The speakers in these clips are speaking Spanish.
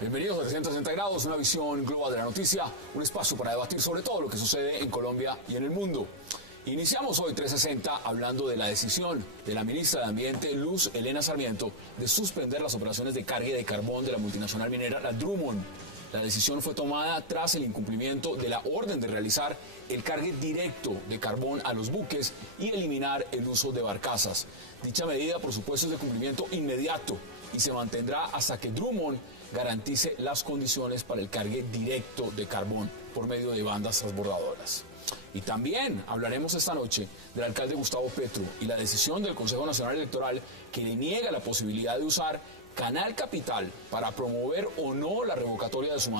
Bienvenidos a 360 grados, una visión global de la noticia, un espacio para debatir sobre todo lo que sucede en Colombia y en el mundo. Iniciamos hoy 360 hablando de la decisión de la ministra de Ambiente, Luz Helena Sarmiento, de suspender las operaciones de carga de carbón de la multinacional minera la Drummond. La decisión fue tomada tras el incumplimiento de la orden de realizar el cargue directo de carbón a los buques y eliminar el uso de barcazas. Dicha medida, por supuesto, es de cumplimiento inmediato y se mantendrá hasta que Drummond garantice las condiciones para el cargue directo de carbón por medio de bandas transbordadoras. Y también hablaremos esta noche del alcalde Gustavo Petro y la decisión del Consejo Nacional Electoral que le niega la posibilidad de usar Canal Capital para promover o no la revocatoria de su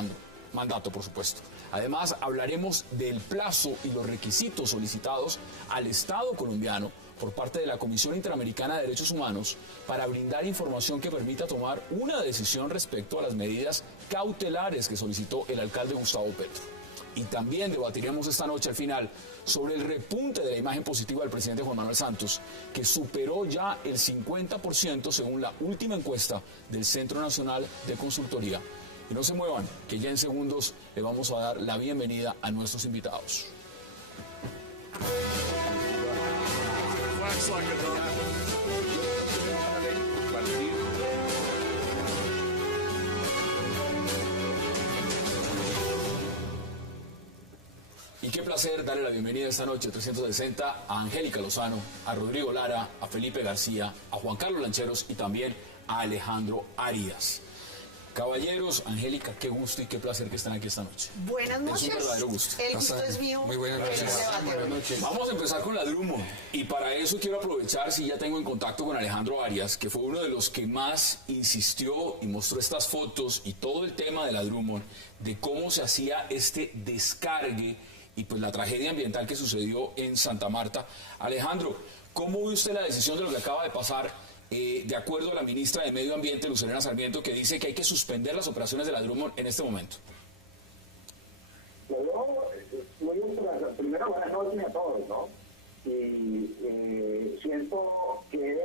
mandato, por supuesto. Además, hablaremos del plazo y los requisitos solicitados al Estado colombiano por parte de la Comisión Interamericana de Derechos Humanos para brindar información que permita tomar una decisión respecto a las medidas cautelares que solicitó el alcalde Gustavo Petro. Y también debatiremos esta noche al final sobre el repunte de la imagen positiva del presidente Juan Manuel Santos, que superó ya el 50% según la última encuesta del Centro Nacional de Consultoría. Y no se muevan, que ya en segundos le vamos a dar la bienvenida a nuestros invitados. Y qué placer darle la bienvenida esta noche a 360 a Angélica Lozano, a Rodrigo Lara, a Felipe García, a Juan Carlos Lancheros y también a Alejandro Arias. Caballeros, Angélica, qué gusto y qué placer que están aquí esta noche. Buenas noches. Es un verdadero gusto. El gusto es mío. Muy buenas noches. Buenas noches. Vamos a empezar con la Drummond. Y para eso quiero aprovechar, si ya tengo en contacto con Alejandro Arias, que fue uno de los que más insistió y mostró estas fotos y todo el tema de la Drummond, de cómo se hacía este descargue y pues la tragedia ambiental que sucedió en Santa Marta. Alejandro, ¿cómo ve usted la decisión de lo que acaba de pasar? De acuerdo a la ministra de Medio Ambiente, Luz Helena Sarmiento, que dice que hay que suspender las operaciones de la Drummond en este momento. Primero, buenas noches a todos, ¿no? Y siento que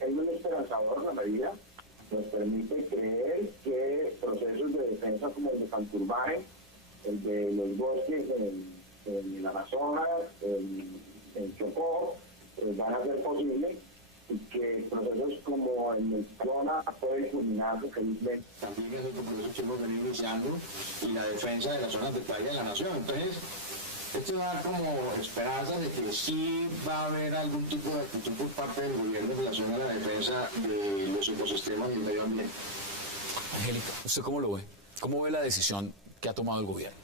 es muy esperanzador la medida, nos permite creer que procesos de defensa como el de Santurbán, el de los bosques en el Amazonas, en Chocó, van a ser posibles, y que procesos como el de Zona pueden culminar felizmente. También es otro proceso que hemos venido iniciando y la defensa de las zonas de playa de la nación. Entonces, esto da como esperanzas de que sí va a haber algún tipo de actitud por parte del gobierno en relación a la defensa de los ecosistemas y el medio ambiente. Angélica, ¿usted cómo lo ve? ¿Cómo ve la decisión que ha tomado el gobierno?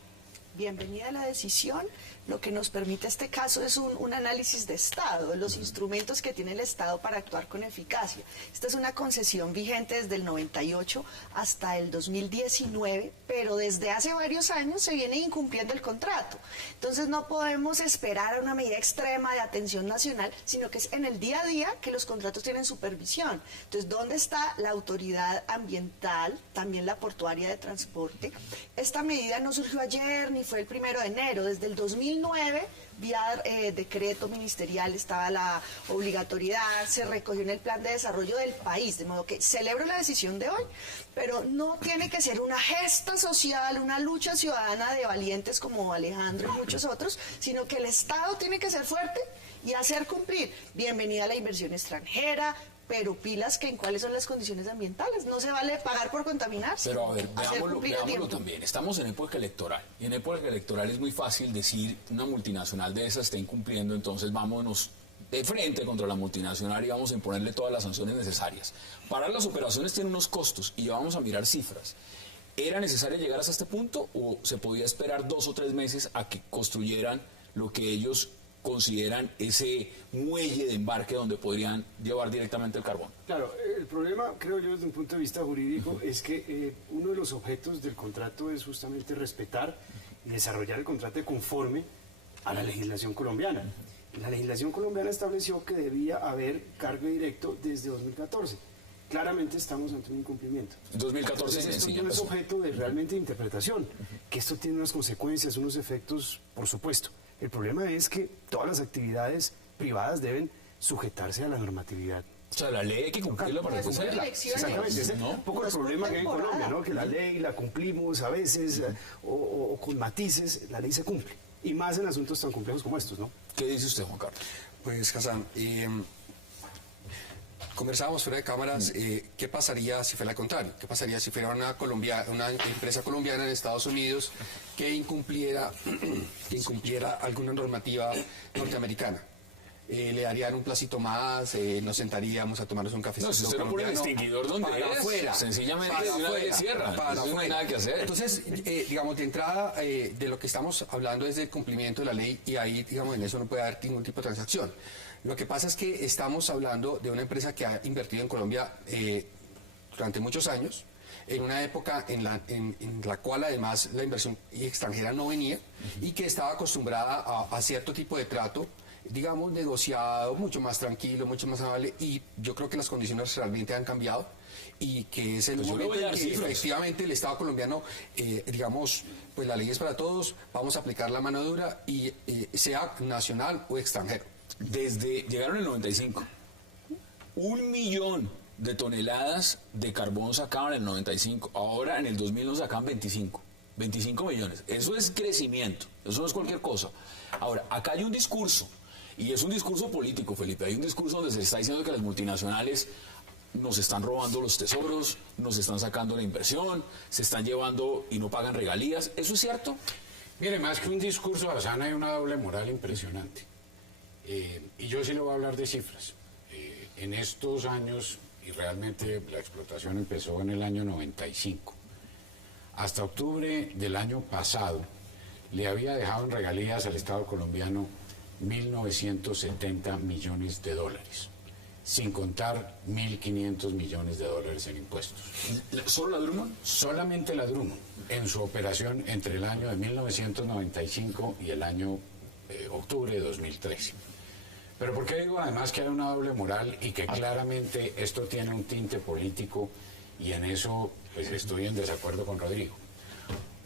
Bienvenida a la decisión. Lo que nos permite este caso es un análisis de Estado, de los instrumentos que tiene el Estado para actuar con eficacia. Esta es una concesión vigente desde el 98 hasta el 2019, pero desde hace varios años se viene incumpliendo el contrato. Entonces no podemos esperar a una medida extrema de atención nacional, sino que es en el día a día que los contratos tienen supervisión. Entonces, ¿dónde está la autoridad ambiental, también la portuaria de transporte? Esta medida no surgió ayer ni fue el 1 de enero, desde el 2009, vía decreto ministerial estaba la obligatoriedad, se recogió en el plan de desarrollo del país, de modo que celebro la decisión de hoy, pero no tiene que ser una gesta social, una lucha ciudadana de valientes como Alejandro y muchos otros, sino que el Estado tiene que ser fuerte y hacer cumplir. Bienvenida a la inversión extranjera, pero pilas que en cuáles son las condiciones ambientales. No se vale pagar por contaminar. Pero a ver, veámoslo también. Estamos en época electoral. Y en época electoral es muy fácil decir una multinacional de esas está incumpliendo, entonces vámonos de frente contra la multinacional y vamos a imponerle todas las sanciones necesarias. Parar las operaciones tiene unos costos y ya vamos a mirar cifras. ¿Era necesario llegar hasta este punto o se podía esperar 2 o 3 meses a que construyeran lo que ellos consideran ese muelle de embarque donde podrían llevar directamente el carbón? Claro, el problema, creo yo, desde un punto de vista jurídico, es que uno de los objetos del contrato es justamente respetar y desarrollar el contrato conforme a la legislación colombiana. La legislación colombiana estableció que debía haber cargo directo desde 2014. claramente estamos ante un incumplimiento. 2014 Entonces, sí esto no es empezó. objeto de realmente interpretación, que esto tiene unas consecuencias, unos efectos, por supuesto. El problema es que todas las actividades privadas deben sujetarse a la normatividad. O sea, la ley hay que cumplirla para que Pues, sea. elecciones. Exactamente, ese es ¿No? un poco el Pues por problema que hay en temporada. Colombia, ¿no? Que la ley la cumplimos a veces, o con matices, la ley se cumple. Y más en asuntos tan complejos como estos, ¿no? ¿Qué dice usted, Juan Carlos? Pues, Hassan, conversábamos fuera de cámaras, ¿qué pasaría si fuera al contrario? ¿Qué pasaría si fuera una empresa colombiana en Estados Unidos que incumpliera alguna normativa norteamericana? Le darían un placito más, nos sentaríamos a tomarnos un cafecito. No, si usted no pone el extinguidor donde para es, afuera, sencillamente para de una afuera, vez cierra. para Eso no hay afuera. nada que hacer. Entonces, digamos, de entrada, de lo que estamos hablando es del cumplimiento de la ley y ahí, digamos, en eso no puede haber ningún tipo de transacción. Lo que pasa es que estamos hablando de una empresa que ha invertido en Colombia durante muchos años, en una época en la cual además la inversión extranjera no venía y que estaba acostumbrada a cierto tipo de trato, digamos, negociado, mucho más tranquilo, mucho más amable, y yo creo que las condiciones realmente han cambiado y que es el Pues yo le momento voy a en dar que cifras. efectivamente el Estado colombiano, digamos, pues la ley es para todos, vamos a aplicar la mano dura y sea nacional o extranjero. Llegaron en el 95. 1 millón de toneladas de carbón sacaban en el 95. Ahora en el 2000 nos sacan 25. 25 millones. Eso es crecimiento. Eso no es cualquier cosa. Ahora, acá hay un discurso. Y es un discurso político, Felipe. Hay un discurso donde se está diciendo que las multinacionales nos están robando los tesoros, nos están sacando la inversión, se están llevando y no pagan regalías. ¿Eso es cierto? Mire, más que un discurso, Hassan, hay una doble moral impresionante. Y yo sí le voy a hablar de cifras. En estos años, y realmente la explotación empezó en el año 95, hasta octubre del año pasado, le había dejado en regalías al Estado colombiano 1.970 millones de dólares, sin contar 1.500 millones de dólares en impuestos. ¿Solo la Drummond? Solamente la Drummond, en su operación entre el año de 1995 y el año octubre de 2013. Pero ¿por qué digo además que hay una doble moral y que claramente esto tiene un tinte político y en eso pues estoy en desacuerdo con Rodrigo?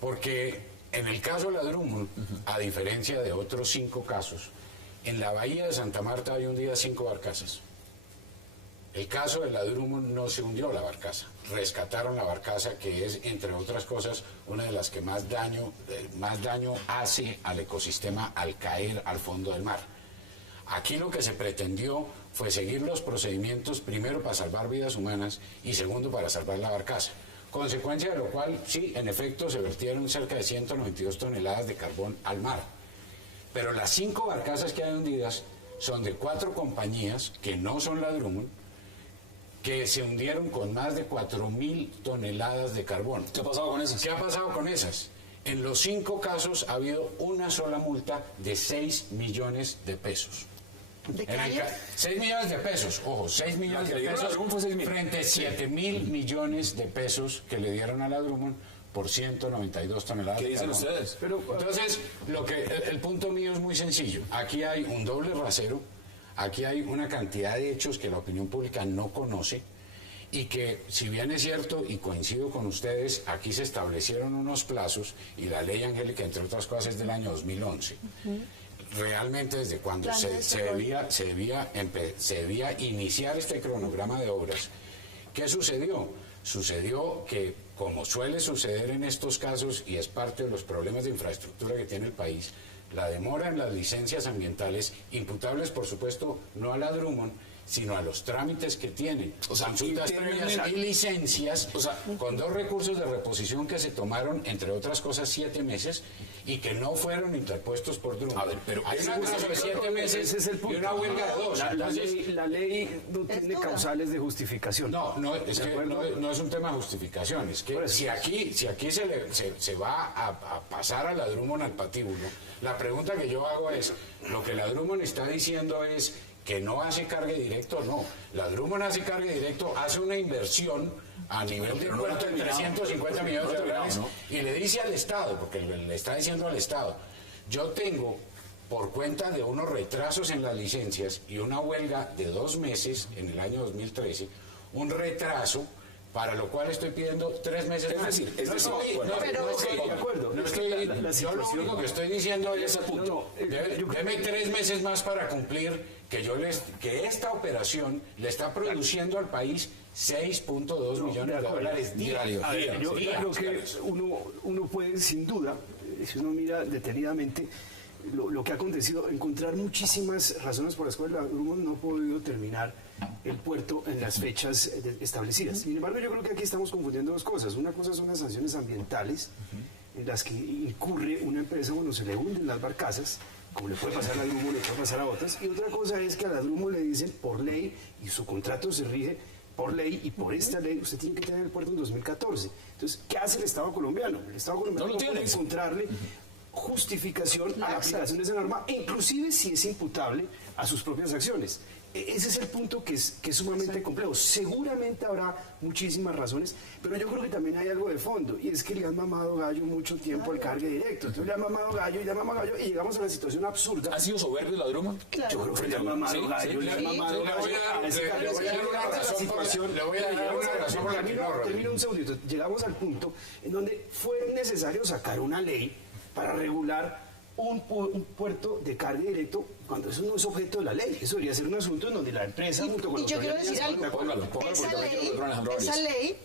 Porque en el caso de la Drummond, a diferencia de otros 5 casos, en la bahía de Santa Marta hay un día 5 barcazas. El caso de la Drummond no se hundió la barcaza, rescataron la barcaza, que es, entre otras cosas, una de las que más daño hace al ecosistema al caer al fondo del mar. Aquí lo que se pretendió fue seguir los procedimientos, primero para salvar vidas humanas y segundo para salvar la barcaza. Consecuencia de lo cual, sí, en efecto, se vertieron cerca de 192 toneladas de carbón al mar. Pero las 5 barcazas que hay hundidas son de 4 compañías, que no son la Drummond, que se hundieron con más de 4.000 toneladas de carbón. ¿Qué ha pasado con esas? ¿Qué ha pasado con esas? En los 5 casos ha habido una sola multa de 6 millones de pesos. ¿De qué En el año? 6 millones de pesos, ojo, 6 millones que de le dieron a la pesos Drummond fue 6.000. frente a 7.000 millones de pesos que le dieron a la Drummond por 192 toneladas ¿Qué de dicen carbón. ustedes? Entonces, el punto mío es muy sencillo. Aquí hay un doble rasero, aquí hay una cantidad de hechos que la opinión pública no conoce y que, si bien es cierto, y coincido con ustedes, aquí se establecieron unos plazos y la ley Angélica, entre otras cosas, es del año 2011. Realmente desde cuando Plan de se debía iniciar este cronograma de obras. ¿Qué sucedió? Sucedió que, como suele suceder en estos casos, y es parte de los problemas de infraestructura que tiene el país, la demora en las licencias ambientales, imputables por supuesto no a la Drummond, sino a los trámites que tienen, O sea, consultas previas y licencias, con 2 recursos de reposición que se tomaron, entre otras cosas, 7 meses, y que no fueron interpuestos por Drummond. A ver, pero hay una cosa de 7 Ese meses es el punto. y una huelga de 2. La ley no tiene dura. causales de justificación. No, es ¿De que acuerdo? no es un tema de justificación, es que Por eso. si aquí se va a pasar a la Drummond al patíbulo, la pregunta que yo hago es, lo que la Drummond está diciendo es que no hace cargue directo, no. La Drummond hace cargue directo, hace una inversión a nivel de puerto de 350 millones de dólares y le dice al Estado, porque le está diciendo al Estado, yo tengo, por cuenta de unos retrasos en las licencias y una huelga de 2 meses en el año 2013, un retraso, para lo cual estoy pidiendo 3 meses más. De acuerdo. Yo lo único que estoy diciendo es, deme 3 meses más para cumplir que esta operación le está produciendo al país 6.2 millones de dólares diarios. Yo creo que uno puede, sin duda, si uno mira detenidamente lo que ha acontecido, encontrar muchísimas razones por las cuales la Drummond no ha podido terminar el puerto en las fechas establecidas. Sin embargo, yo creo que aquí estamos confundiendo dos cosas. Una cosa son las sanciones ambientales, en las que incurre una empresa cuando se le hunden las barcazas, como le puede pasar a la Drummond, le puede pasar a otras. Y otra cosa es que a la Drummond le dicen por ley, y su contrato se rige por ley, y por esta ley usted tiene que tener el puerto en 2014. Entonces, ¿qué hace el Estado colombiano? El Estado colombiano no puede encontrarle justificación a la aplicación de esa norma, inclusive si es imputable a sus propias acciones. Ese es el punto que es sumamente complejo. Seguramente habrá muchísimas razones, pero yo creo que también hay algo de fondo, y es que le han mamado gallo mucho tiempo al cargue directo. Entonces le han mamado gallo, y llegamos a la situación absurda. ¿Ha sido soberbio la Drummond? Claro. Yo creo que le han mamado gallo, le han mamado gallo. Le voy a dar una razón por la que no. Termino un segundito. Llegamos al punto en donde fue necesario sacar una ley para regular un puerto de carga directo, cuando eso no es objeto de la ley. Eso debería ser un asunto en donde la empresa junto con y yo quiero decir algo, esa ley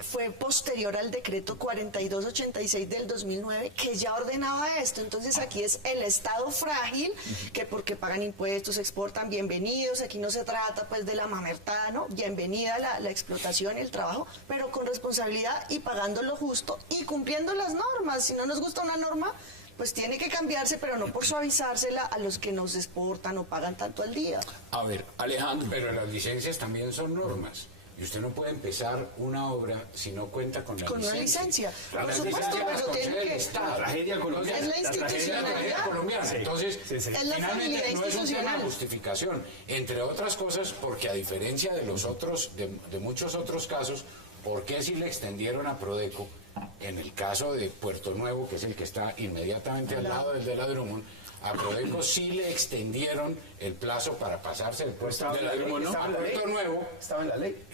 fue posterior al decreto 4286 del 2009, que ya ordenaba esto. Entonces aquí es el Estado frágil, que porque pagan impuestos, exportan, bienvenidos. Aquí no se trata pues de la mamertada, ¿no? Bienvenida la explotación y el trabajo, pero con responsabilidad y pagando lo justo y cumpliendo las normas. Si no nos gusta una norma, pues tiene que cambiarse, pero no por suavizársela a los que nos exportan o pagan tanto al día. A ver, Alejandro. Pero las licencias también son normas. Y usted no puede empezar una obra si no cuenta con la licencia. Con una licencia. Por supuesto, pero tiene que... La tragedia colombiana. Es la institucionalidad. Colombiana. Entonces, es la finalmente no es un tema de justificación. Entre otras cosas, porque a diferencia de los otros, de muchos otros casos, ¿por qué si le extendieron a Prodeco? En el caso de Puerto Nuevo, que es el que está inmediatamente al lado del de la Drummond, a Prodeco sí le extendieron el plazo para pasarse el puesto de la Drummond, ¿no? A Puerto Nuevo estaba en la ley.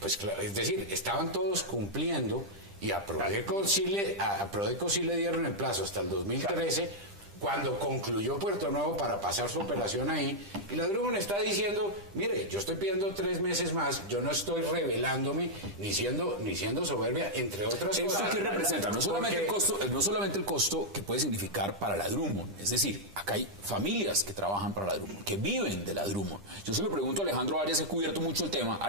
Pues claro, es decir, estaban todos cumpliendo, y a Prodeco sí le dieron el plazo hasta el 2013, cuando concluyó Puerto Nuevo para pasar su operación ahí, y la Drummond está diciendo, mire, yo estoy pidiendo 3 meses más, yo no estoy rebelándome ni siendo soberbia, entre otras cosas. ¿Esto qué representa? No solamente el costo que puede significar para la Drummond, es decir, acá hay familias que trabajan para la Drummond, que viven de la Drummond. Yo se lo pregunto a Alejandro Arias, he cubierto mucho el tema.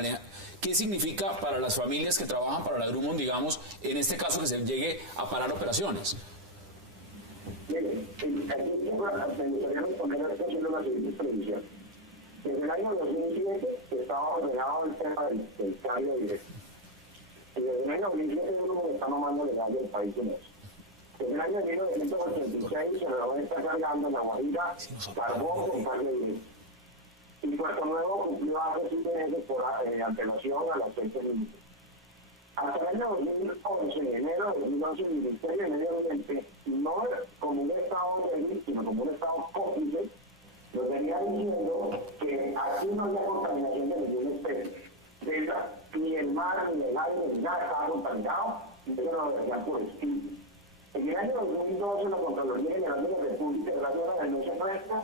¿Qué significa para las familias que trabajan para la Drummond, digamos, en este caso que se llegue a parar operaciones? Miren, aquí me gustaría responder a esta haciendo la siguiente previsión. En el año 2007 estaba ordenado el tema del cargo directo. Desde el año 2007 uno está mamando legal del país en eso. En el año 1986 se va a estar cargando en La Guajira carbón con cargo directo. Y Puerto Nuevo cumplió hace 7 meses por antelación a las fechas límites. Hasta el año 2011, en enero de 2011, el Ministerio de Medio Ambiente, no como un Estado débil, sino como un Estado cómplice, nos venía diciendo que aquí no había contaminación de ninguna especie. Ni el mar, ni el aire, ni nada estaba contaminado, y eso lo decían por escrito. En el año 2012, la Contraloría General de la República, gracias a la denuncia nuestra,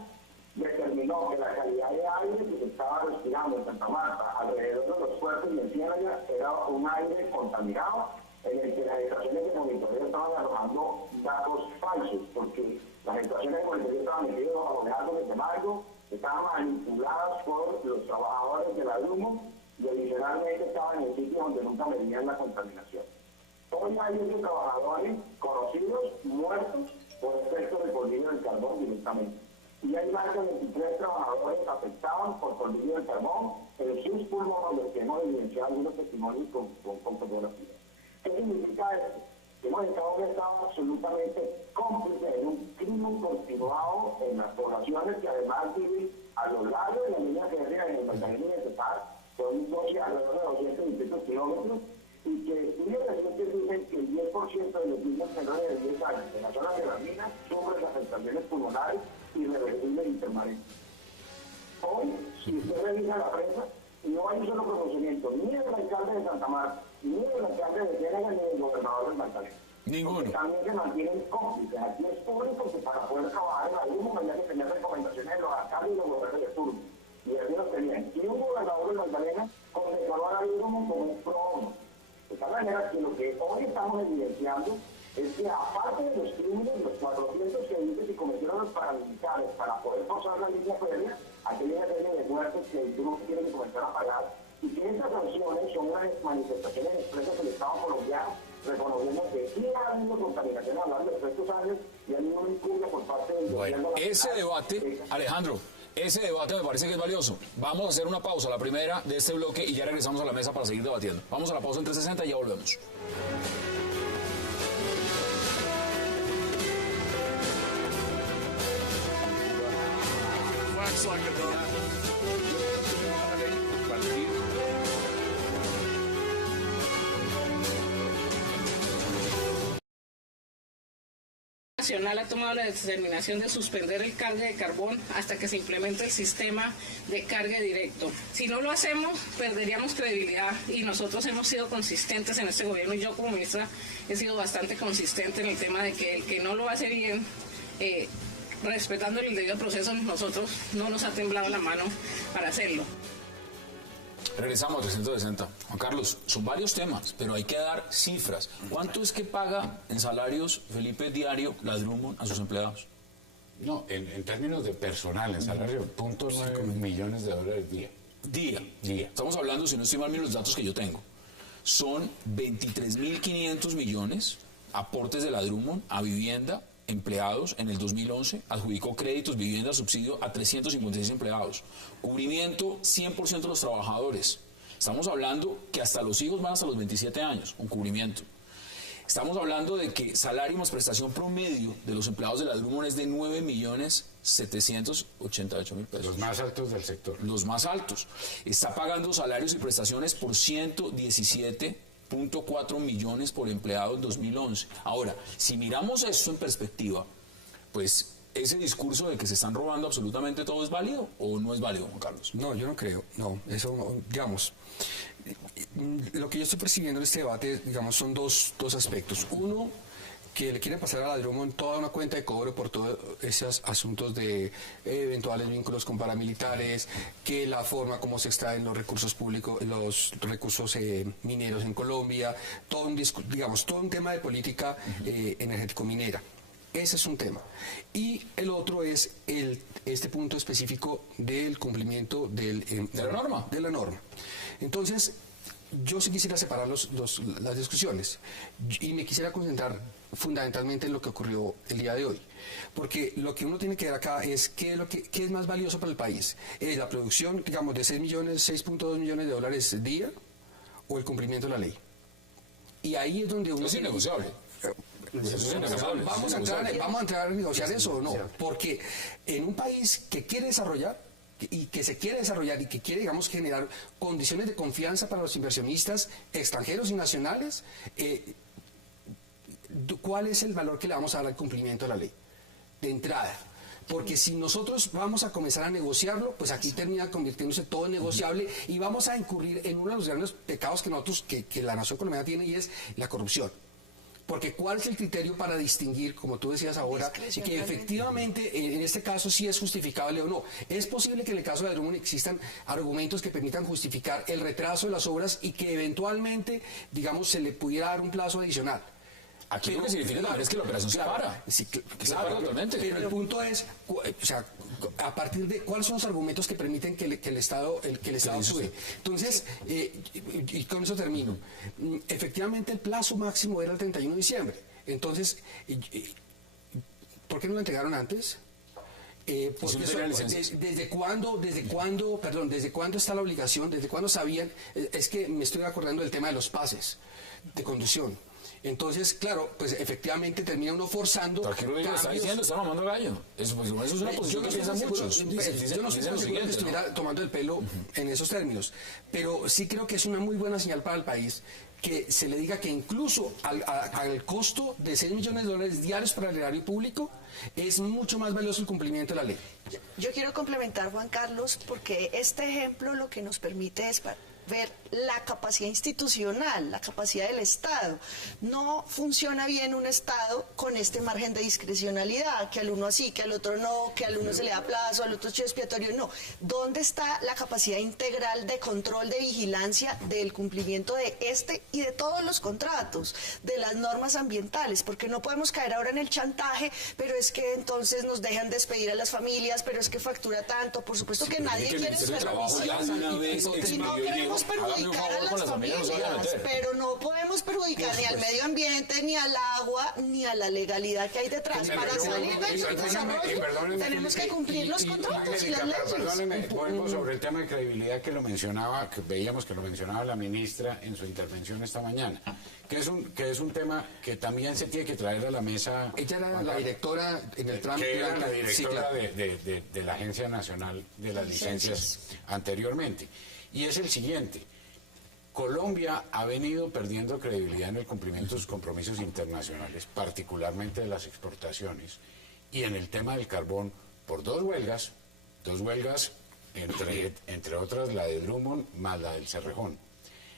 determinó que la calidad de aire que se estaba respirando en Santa Marta, alrededor de los puertos y en Ciénaga, era un aire contaminado en el que las estaciones de monitoreo estaban arrojando datos falsos, porque las estaciones de monitoreo estaban metidas bajo el árbol de Margo, estaban manipuladas por los trabajadores de la Drummond y adicionalmente estaban en sitios donde nunca medían la contaminación. Hoy hay esos trabajadores conocidos, muertos, por efecto del polvillo del carbón directamente. Y hay más de 23 trabajadores afectados por polvillo del carbón en sus pulmones, los que hemos evidenciado algunos testimonios con fotografías. ¿Qué significa esto? Hemos estado en un estado absolutamente cómplice en un crimen continuado en las poblaciones que además viven a lo largo de la línea férrea en el Magdalena y el Cesar, son alrededor de 200 kilómetros, y que estudios recientes dicen que el 10% de los niños menores de 10 años en la zona de las minas sufren afectaciones pulmonares irreversibles y permanentes. Hoy, si usted revisa la prensa, no hay un solo pronunciamiento, ni del alcalde de Santa Marta, ni del alcalde de Ciénaga, ni del gobernador del Magdalena. Ninguno. Porque también se mantienen cómplices. Aquí es público que para poder trabajar en la Duma había que tener recomendaciones de los alcaldes y los gobernadores de turno. Y así los tenían. Y un gobernador de Magdalena condecoró a la Duma como un pro. De tal manera que lo que hoy estamos evidenciando es que aparte de los crímenes, los 400 que dice que cometieron los paramilitares para poder pasar la línea férrea, aquí hay una serie de muertes que el grupo tiene que comenzar a pagar, y que estas sanciones son unas manifestaciones expresas del Estado colombiano, reconociendo que sí ha habido contaminación a lo largo de estos años y ha habido un incurio por parte del gobierno. Ese debate, Alejandro, ese debate me parece que es valioso. Vamos a hacer una pausa, la primera de este bloque, y ya regresamos a la mesa para seguir debatiendo. Vamos a la pausa en 360 y ya volvemos. Nacional ha tomado la determinación de suspender el cargue de carbón hasta que se implemente el sistema de cargue directo. Si no lo hacemos, perderíamos credibilidad, y nosotros hemos sido consistentes en este gobierno, y yo como ministra he sido bastante consistente en el tema de que el que no lo hace bien, respetando el debido proceso, nosotros no nos ha temblado la mano para hacerlo. Regresamos a 360. Juan Carlos, son varios temas, pero hay que dar cifras. ¿Cuánto es que paga en salarios, Felipe, diario, la Drummond a sus empleados? No, en términos de personal, en salario, $0.9 millones día. Día. Estamos hablando, si no estoy mal, miren los datos que yo tengo. Son 23.500 millones aportes de la Drummond a vivienda, empleados. En el 2011 adjudicó créditos, vivienda, subsidio a 356 empleados. Cubrimiento 100% de los trabajadores. Estamos hablando que hasta los hijos van hasta los 27 años, un cubrimiento. Estamos hablando de que salario más prestación promedio de los empleados de la Drummond es de 9.788.000 pesos. Los más altos del sector. Los más altos. Está pagando salarios y prestaciones por 117.4 millones por empleado en 2011. Ahora, si miramos esto en perspectiva, pues ese discurso de que se están robando absolutamente todo, ¿es válido o no es válido, Juan Carlos? No, yo no creo. No, eso, digamos, lo que yo estoy percibiendo en este debate, digamos, son dos aspectos. Uno, que le quieren pasar a la Drummond toda una cuenta de cobro por todos esos asuntos de eventuales vínculos con paramilitares, que la forma como se extraen los recursos públicos, los recursos mineros en Colombia, todo un tema de política energético-minera. Ese es un tema. Y el otro es este punto específico del cumplimiento de la norma. Entonces, yo sí quisiera separar las discusiones y me quisiera concentrar fundamentalmente en lo que ocurrió el día de hoy. Porque lo que uno tiene que ver acá es qué es más valioso para el país. ¿Es la producción, digamos, de 6.2 millones de dólares día o el cumplimiento de la ley? Y ahí es donde uno... Es innegociable. Vamos a entrar a negociar eso o no, porque en un país que quiere desarrollar y que se quiere desarrollar y que quiere, digamos, generar condiciones de confianza para los inversionistas extranjeros y nacionales, ¿cuál es el valor que le vamos a dar al cumplimiento de la ley? De entrada. Porque si nosotros vamos a comenzar a negociarlo, pues aquí termina convirtiéndose todo en negociable y vamos a incurrir en uno de los grandes pecados que la nación colombiana tiene, y es la corrupción. Porque ¿cuál es el criterio para distinguir, como tú decías ahora, que efectivamente en este caso sí es justificable o no? Es posible que en el caso de la Drummond existan argumentos que permitan justificar el retraso de las obras y que eventualmente, digamos, se le pudiera dar un plazo adicional. Aquí lo que significa también es que la operación se para. Sí, se para totalmente. Pero el punto es, o sea, a partir de cuáles son los argumentos que permiten que el Estado sube. Entonces, y con eso termino. Efectivamente, el plazo máximo era el 31 de diciembre. Entonces, ¿por qué no lo entregaron antes? Porque ¿desde cuándo está la obligación? ¿Desde cuándo sabían? Es que me estoy acordando del tema de los pases de conducción. Entonces, claro, pues efectivamente termina uno forzando. Pero aquí Rodrigo está diciendo, está mamando gallo. Eso es una posición que piensan muchos. Yo no estoy seguro que estuviera tomando el pelo en esos términos, pero sí creo que es una muy buena señal para el país que se le diga que incluso al costo de $6 millones diarios para el erario público es mucho más valioso el cumplimiento de la ley. Yo quiero complementar, Juan Carlos, porque este ejemplo lo que nos permite es ver la capacidad institucional, la capacidad del Estado. No funciona bien un Estado con este margen de discrecionalidad, que al uno así, que al otro no, que al uno se le da plazo, al otro chivo expiatorio, no. ¿Dónde está la capacidad integral de control, de vigilancia del cumplimiento de este y de todos los contratos, de las normas ambientales? Porque no podemos caer ahora en el chantaje, pero es que entonces nos dejan despedir a las familias, pero es que factura tanto. Por supuesto que nadie quiere supervisión. Y no queremos perjudicar a las familias, pero no podemos perjudicar ni al medio ambiente, ni al agua, ni a la legalidad que hay detrás. Para salir del desarrollo tenemos que cumplir los contratos y las leyes. Perdóneme, vuelvo sobre el tema de credibilidad que lo mencionaba, que veíamos que lo mencionaba la ministra en su intervención esta mañana, que es un tema que también se tiene que traer a la mesa. Ella era la directora en el trámite. Que era la directora de la Agencia Nacional de las Licencias anteriormente. Y es el siguiente: Colombia ha venido perdiendo credibilidad en el cumplimiento de sus compromisos internacionales, particularmente de las exportaciones, y en el tema del carbón, por dos huelgas, entre otras la de Drummond más la del Cerrejón,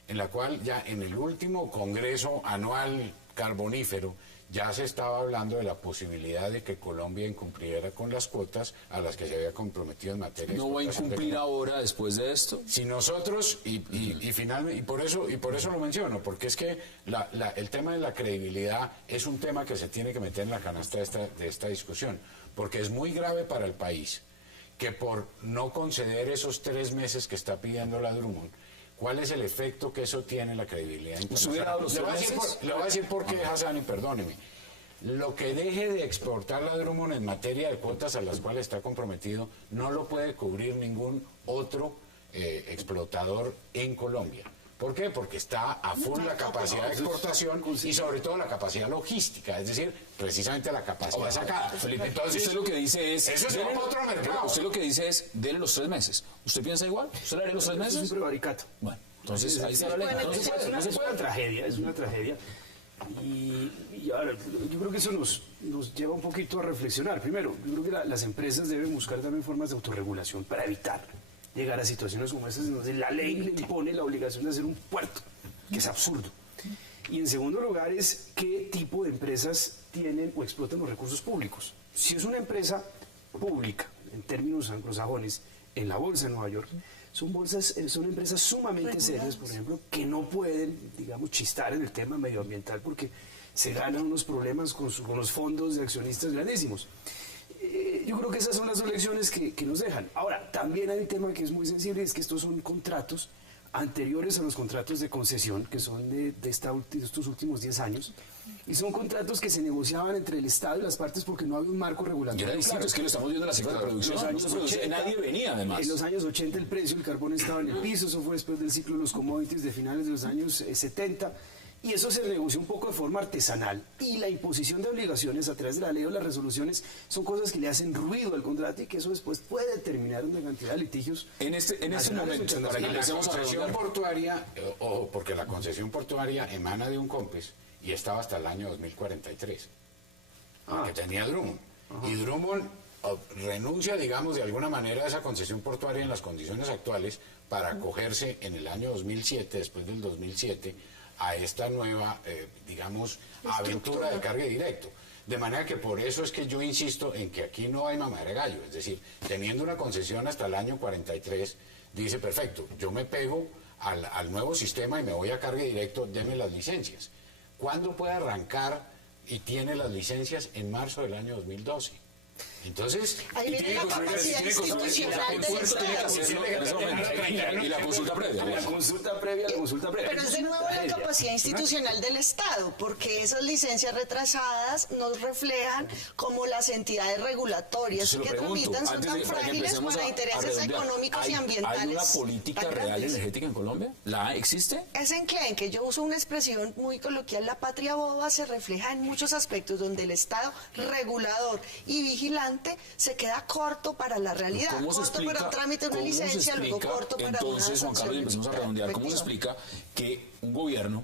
en la cual ya en el último Congreso Anual Carbonífero ya se estaba hablando de la posibilidad de que Colombia incumpliera con las cuotas a las que se había comprometido en materia de ¿No va a incumplir ahora después de esto? Si nosotros, finalmente, y por eso lo menciono, porque es que el tema de la credibilidad es un tema que se tiene que meter en la canasta de esta discusión, porque es muy grave para el país que por no conceder esos 3 meses que está pidiendo la Drummond, ¿cuál es el efecto que eso tiene en la credibilidad internacional? Le voy a decir por qué, Hassan, y perdóneme. Lo que deje de exportar la Drummond en materia de cuotas a las cuales está comprometido no lo puede cubrir ningún otro explotador en Colombia. ¿Por qué? Porque está a full la capacidad de exportación y sobre todo la capacidad logística, es decir, precisamente la capacidad sacada. Felipe, entonces usted lo que dice es... Eso es otro mercado. Usted lo que dice es, denle los 3 meses. ¿Usted piensa igual? ¿Usted le haría los 3 meses? Es un prevaricato. Bueno, entonces ahí está la ley. Es una tragedia, es una tragedia. Y ahora, yo creo que eso nos lleva un poquito a reflexionar. Primero, yo creo que las empresas deben buscar también formas de autorregulación para evitar llegar a situaciones como esas en donde la ley le impone la obligación de hacer un puerto, que es absurdo. Y en segundo lugar es qué tipo de empresas tienen o explotan los recursos públicos. Si es una empresa pública, en términos anglosajones, en la bolsa de Nueva York, son empresas sumamente serias, por ejemplo, que no pueden, digamos, chistar en el tema medioambiental porque se ganan unos problemas con los fondos de accionistas grandísimos. Yo creo que esas son las dos lecciones que nos dejan. Ahora, también hay un tema que es muy sensible, y es que estos son contratos anteriores a los contratos de concesión, que son de estos últimos 10 años, y son contratos que se negociaban entre el Estado y las partes porque no había un marco regulatorio. Y era distinto, es que lo estamos viendo en la cifra de producción. Nadie venía, además. En los años 80 el precio del carbón estaba en el piso, eso fue después del ciclo de los commodities de finales de los años 70, y eso se negoció un poco de forma artesanal. Y la imposición de obligaciones a través de la ley o las resoluciones son cosas que le hacen ruido al contrato y que eso después puede terminar en una cantidad de litigios. En este momento, para que empecemos a redondear. Portuaria, porque la concesión portuaria emana de un COMPES y estaba hasta el año 2043, que tenía Drummond. Y Drummond renuncia, digamos, de alguna manera a esa concesión portuaria en las condiciones actuales para acogerse en el año 2007, después del 2007, a esta nueva, digamos, aventura de cargue directo. De manera que por eso es que yo insisto en que aquí no hay mamá de gallo. Es decir, teniendo una concesión hasta el año 43, dice, perfecto, yo me pego al nuevo sistema y me voy a cargue directo, deme las licencias. ¿Cuándo puede arrancar y tiene las licencias? En marzo del año 2012. Entonces, ahí viene la capacidad institucional del y la consulta previa. La consulta previa. Pero es de nuevo la capacidad institucional del Estado, porque esas licencias retrasadas nos reflejan como las entidades regulatorias que tramitan son tan frágiles para intereses económicos y ambientales. ¿Hay una política real energética en Colombia? ¿La existe? Es enclenque. Yo uso una expresión muy coloquial, la patria boba se refleja en muchos aspectos donde el Estado regulador y vigilante se queda corto para la realidad, corto para un trámite de una licencia, luego corto para una sanción. Entonces, Juan Carlos, empecemos a redondear. ¿Cómo se explica que un gobierno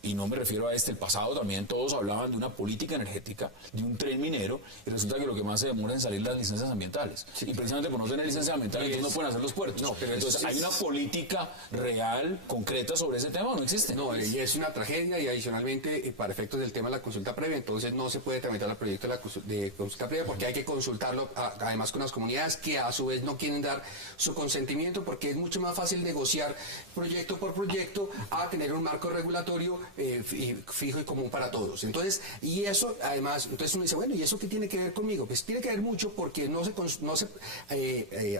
y no me refiero a el pasado también, todos hablaban de una política energética, de un tren minero, y resulta que lo que más se demora es en salir las licencias ambientales. Sí. Y precisamente por no tener licencias ambientales, entonces no pueden hacer los puertos. No, pero entonces, ¿hay una política real, concreta sobre ese tema o no existe? No, y es una tragedia, y adicionalmente, para efectos del tema de la consulta previa, entonces no se puede tramitar el proyecto de consulta previa porque hay que consultarlo además con las comunidades que a su vez no quieren dar su consentimiento, porque es mucho más fácil negociar proyecto por proyecto a tener un marco regulatorio fijo y común para todos. Entonces, y eso además, entonces uno dice, bueno, ¿y eso qué tiene que ver conmigo? Pues tiene que ver mucho porque no se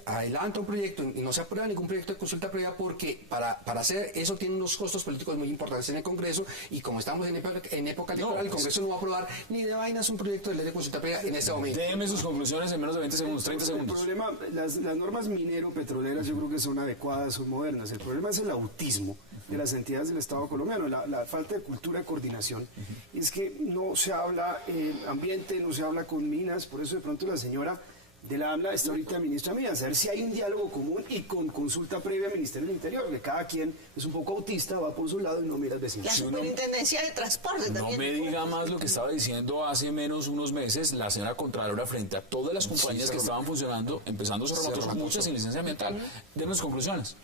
adelanta un proyecto y no se aprueba ningún proyecto de consulta previa porque para hacer eso tiene unos costos políticos muy importantes en el Congreso, y como estamos en época electoral, el Congreso no va a aprobar ni de vainas un proyecto de ley de consulta previa en este momento. Déjeme sus conclusiones en menos de 20 segundos, 30 segundos. El problema, las normas minero-petroleras yo creo que son adecuadas, son modernas. El problema es el autismo de las entidades del Estado colombiano, la falta de cultura de coordinación. Y es que no se habla ambiente, no se habla con minas, por eso de pronto la señora de la AMLA está ahorita ministra de Minas, a ver si hay un diálogo común y con consulta previa al Ministerio del Interior, que cada quien es un poco autista, va por su lado y no mira al vecino. La Superintendencia de Transporte también. No me diga más lo que estaba diciendo hace menos unos meses la señora Contralora frente a todas las compañías que estaban funcionando, empezando Cerro Motors, muchas sin licencia ambiental. Demos conclusiones.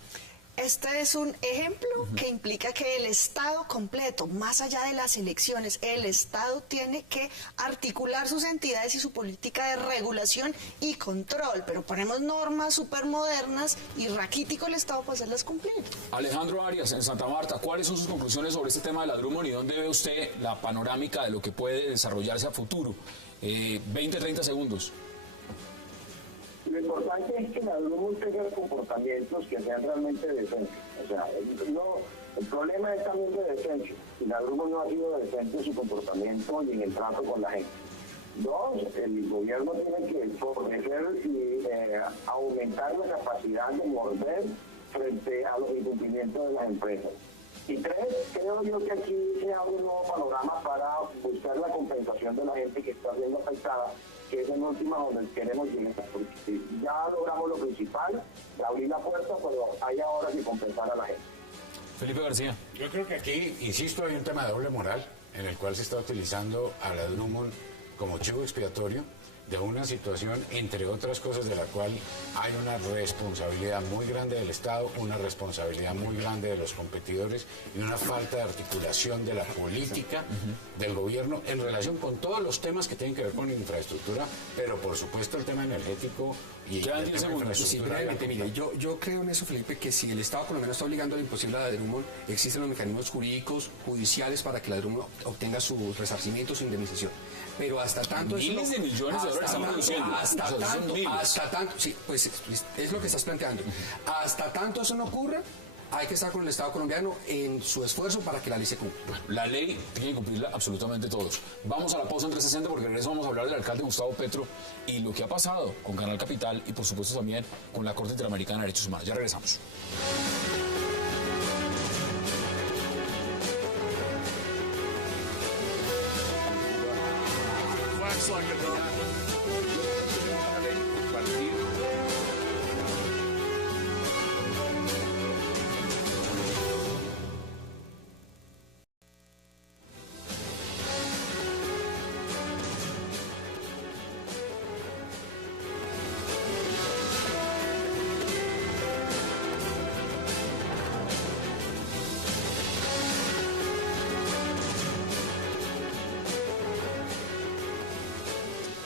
Este es un ejemplo que implica que el Estado completo, más allá de las elecciones, el Estado tiene que articular sus entidades y su política de regulación y control, pero ponemos normas supermodernas y raquítico el Estado para hacerlas cumplir. Alejandro Arias, en Santa Marta, ¿cuáles son sus conclusiones sobre este tema de la Drummond y dónde ve usted la panorámica de lo que puede desarrollarse a futuro? 20, 30 segundos. Lo importante es que la Drummond tenga comportamientos que sean realmente decentes. O sea, el problema es también de decencia. Y la Drummond no ha sido decente en su comportamiento ni en el trato con la gente. Dos, el gobierno tiene que fortalecer y aumentar la capacidad de morder frente a los incumplimientos de las empresas. Y tres, creo yo que aquí se abre un nuevo panorama para buscar la compensación de la gente que está siendo afectada, que es en última donde queremos llegar, porque ya logramos lo principal, de abrir la puerta, pero hay ahora que compensar a la gente. Felipe García. Yo creo que aquí, insisto, hay un tema de doble moral en el cual se está utilizando a la Drummond como chivo expiatorio de una situación, entre otras cosas, de la cual hay una responsabilidad muy grande del Estado, una responsabilidad muy grande de los competidores y una falta de articulación de la política del gobierno en relación con todos los temas que tienen que ver con infraestructura, pero por supuesto el tema energético y el tema de infraestructura. Sí, mire, yo creo en eso, Felipe, que si el Estado por lo menos está obligando a lo imposible a la Drummond, existen los mecanismos jurídicos, judiciales para que la Drummond obtenga su resarcimiento, su indemnización. Pero hasta tanto... Miles de millones de dólares están produciendo. Hasta tanto, sí, pues es lo que estás planteando. Hasta tanto eso no ocurra, hay que estar con el Estado colombiano en su esfuerzo para que la ley se cumpla. Bueno, la ley tiene que cumplirla absolutamente todos. Vamos a la pausa en 360 porque regreso vamos a hablar del alcalde Gustavo Petro y lo que ha pasado con Canal Capital y por supuesto también con la Corte Interamericana de Derechos Humanos. Ya regresamos.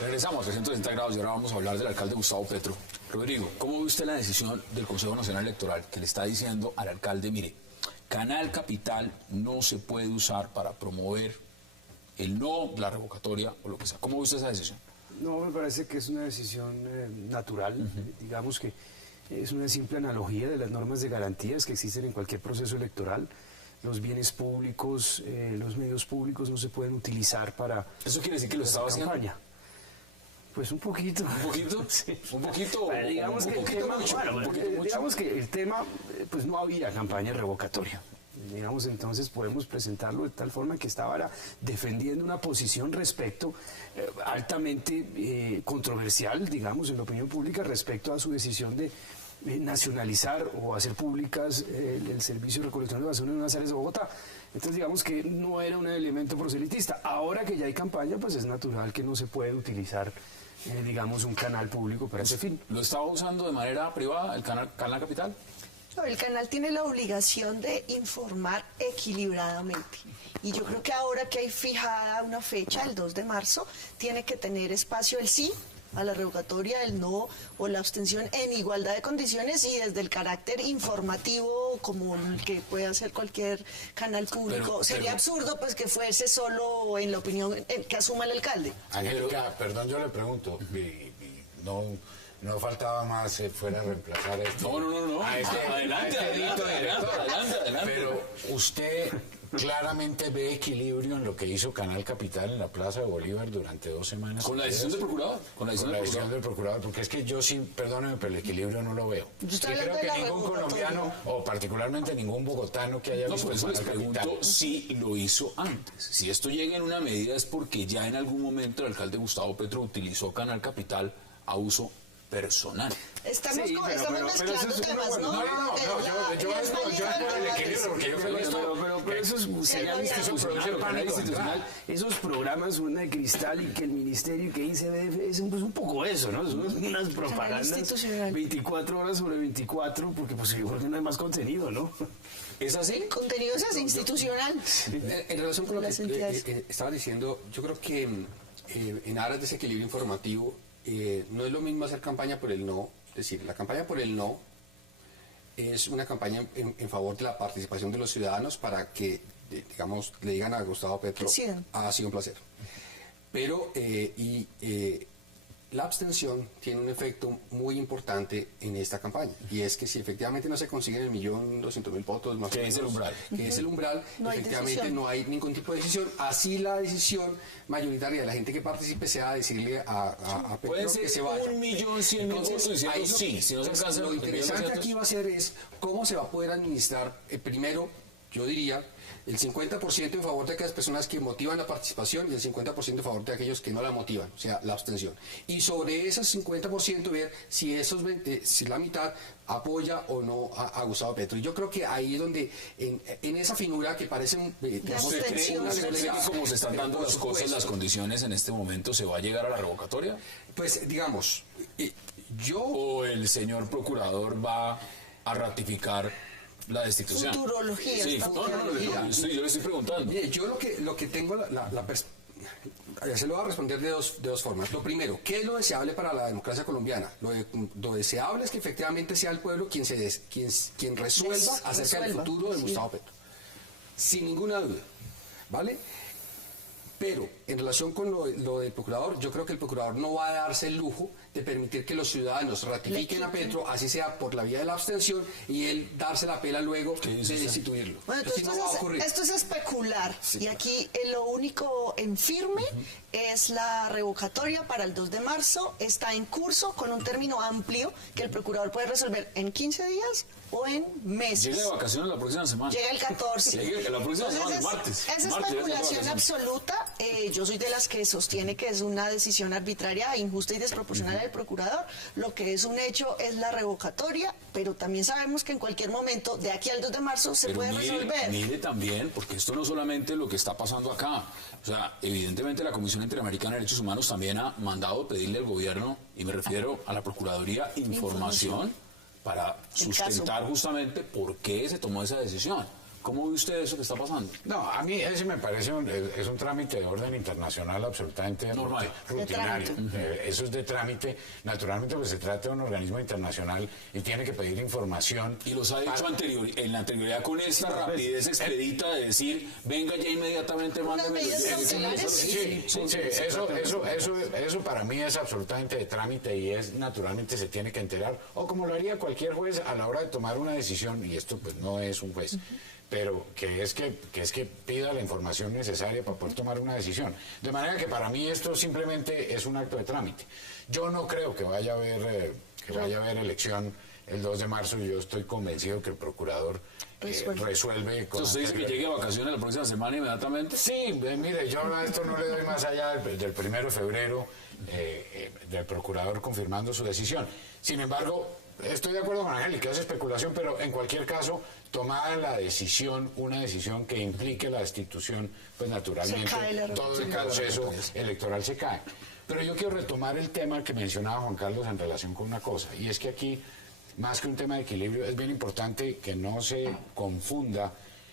Regresamos a 360 grados y ahora vamos a hablar del alcalde Gustavo Petro. Rodrigo, ¿cómo ve usted la decisión del Consejo Nacional Electoral que le está diciendo al alcalde, mire, Canal Capital no se puede usar para promover el no, la revocatoria o lo que sea? ¿Cómo ve usted esa decisión? No, me parece que es una decisión natural, digamos que es una simple analogía de las normas de garantías que existen en cualquier proceso electoral. Los bienes públicos, los medios públicos no se pueden utilizar para... ¿Eso quiere decir que lo estaba haciendo? Pues un poquito. ¿Un poquito? Sí. ¿Un poquito? Bueno, digamos que el tema, pues no había campaña revocatoria. Digamos, entonces podemos presentarlo de tal forma que estaba defendiendo una posición respecto altamente controversial, digamos, en la opinión pública respecto a su decisión de nacionalizar o hacer públicas el servicio de recolección de basura en unas áreas de Bogotá. Entonces digamos que no era un elemento proselitista. Ahora que ya hay campaña, pues es natural que no se puede utilizar, digamos, un canal público para ese fin. ¿Lo estaba usando de manera privada el canal Capital? No, el canal tiene la obligación de informar equilibradamente. Y yo creo que ahora que hay fijada una fecha, el 2 de marzo, tiene que tener espacio el sí a la revocatoria, el no o la abstención en igualdad de condiciones y desde el carácter informativo como el que puede hacer cualquier canal público. Sería absurdo pues que fuese solo en la opinión que asuma el alcalde. Angélica, perdón, yo le pregunto, no faltaba más fuera a reemplazar esto. No. Adelante. Pero usted claramente ve equilibrio en lo que hizo Canal Capital en la Plaza de Bolívar durante 2 semanas. ¿Con la decisión del procurador? Con la decisión del procurador, porque es que yo sí, perdóneme, pero el equilibrio no lo veo. Yo estoy Y creo hablando que de la ningún colombiano, o particularmente ningún bogotano que haya No, visto por eso les Canal pregunto Capital. si lo hizo antes. Si esto llega en una medida es porque ya en algún momento el alcalde Gustavo Petro utilizó Canal Capital a uso personal. Estamos Sí, mezclando temas, ¿no? Yo el equilibrio, porque yo creo que Pero eso es señal institucional. Esos programas son de cristal y que el ministerio y que ICBF es un poco eso, ¿no? Son unas propagandas 24 horas sobre 24, porque pues yo creo que no hay más contenido, ¿no? ¿Es así? Contenido es institucional. En relación con lo que estaba diciendo, yo creo que en aras de ese equilibrio informativo, no es lo mismo hacer campaña por el no. Es decir, la campaña por el no es una campaña en favor de la participación de los ciudadanos para que, digamos, le digan a Gustavo Petro, ha sido un placer. Pero, la abstención tiene un efecto muy importante en esta campaña, y es que si efectivamente no se consiguen 1.200.000 votos, más que es el umbral, no efectivamente no hay ningún tipo de decisión. Así la decisión mayoritaria de la gente que participe sea decirle a Petro que se vaya. 1.100.000 votos diciendo sí, si no se alcanza. Lo interesante aquí va a ser es cómo se va a poder administrar, primero, yo diría, el 50% en favor de aquellas personas que motivan la participación y el 50% en favor de aquellos que no la motivan, o sea, la abstención. Y sobre esos 50% ver si si la mitad apoya o no a Gustavo Petro. Y yo creo que ahí es donde, en esa finura que parece ¿Usted cree que como se están dando las cosas, las condiciones en este momento, se va a llegar a la revocatoria? Pues, digamos, ¿O el señor procurador va a ratificar la destitución? Futurología. Sí, yo le estoy preguntando. Mire, yo lo que tengo se lo voy a responder de dos formas. Lo primero, ¿qué es lo deseable para la democracia colombiana? Lo deseable es que efectivamente sea el pueblo quien resuelva acerca del futuro de Gustavo Petro. Sin ninguna duda, ¿vale? Pero en relación con lo del procurador, yo creo que el procurador no va a darse el lujo de permitir que los ciudadanos ratifiquen a Petro, así sea por la vía de la abstención, y él darse la pela luego de destituirlo. Bueno, esto es especular, y aquí lo único en firme es la revocatoria para el 2 de marzo, está en curso con un término amplio que el procurador puede resolver en 15 días o en meses. Llega de vacaciones la próxima semana. Llega el 14. Llega la próxima semana, el martes. Es especulación absoluta. Yo soy de las que sostiene que es una decisión arbitraria, injusta y desproporcional del procurador. Lo que es un hecho es la revocatoria, pero también sabemos que en cualquier momento, de aquí al 2 de marzo, se puede resolver. Mire también, porque esto no solamente lo que está pasando acá. O sea, evidentemente la Comisión Interamericana de Derechos Humanos también ha mandado pedirle al gobierno, y me refiero a la Procuraduría, información para sustentar justamente por qué se tomó esa decisión. ¿Cómo ve usted eso que está pasando? No, a mí ese me parece es un trámite de orden internacional absolutamente normal, rutinario. Eso es de trámite. Naturalmente, pues se trata de un organismo internacional y tiene que pedir información. Y los ha hecho en la anterioridad con esta rapidez expedita de decir, venga ya inmediatamente, mándeme los eso para mí es absolutamente de trámite y naturalmente se tiene que enterar, o como lo haría cualquier juez a la hora de tomar una decisión, y esto pues no es un juez. Pero que es que pida la información necesaria para poder tomar una decisión. De manera que para mí esto simplemente es un acto de trámite. Yo no creo que vaya a haber elección el 2 de marzo, y yo estoy convencido que el procurador resuelve. ¿Usted dice que llegue a vacaciones la próxima semana inmediatamente? Sí, mire, yo a esto no le doy más allá del 1 de febrero del procurador confirmando su decisión. Sin embargo, estoy de acuerdo con Angélica, es especulación, pero en cualquier caso, tomada la decisión, una decisión que implique la destitución, pues naturalmente todo el proceso electoral se cae. Pero yo quiero retomar el tema que mencionaba Juan Carlos en relación con una cosa, y es que aquí, más que un tema de equilibrio, es bien importante que no se confunda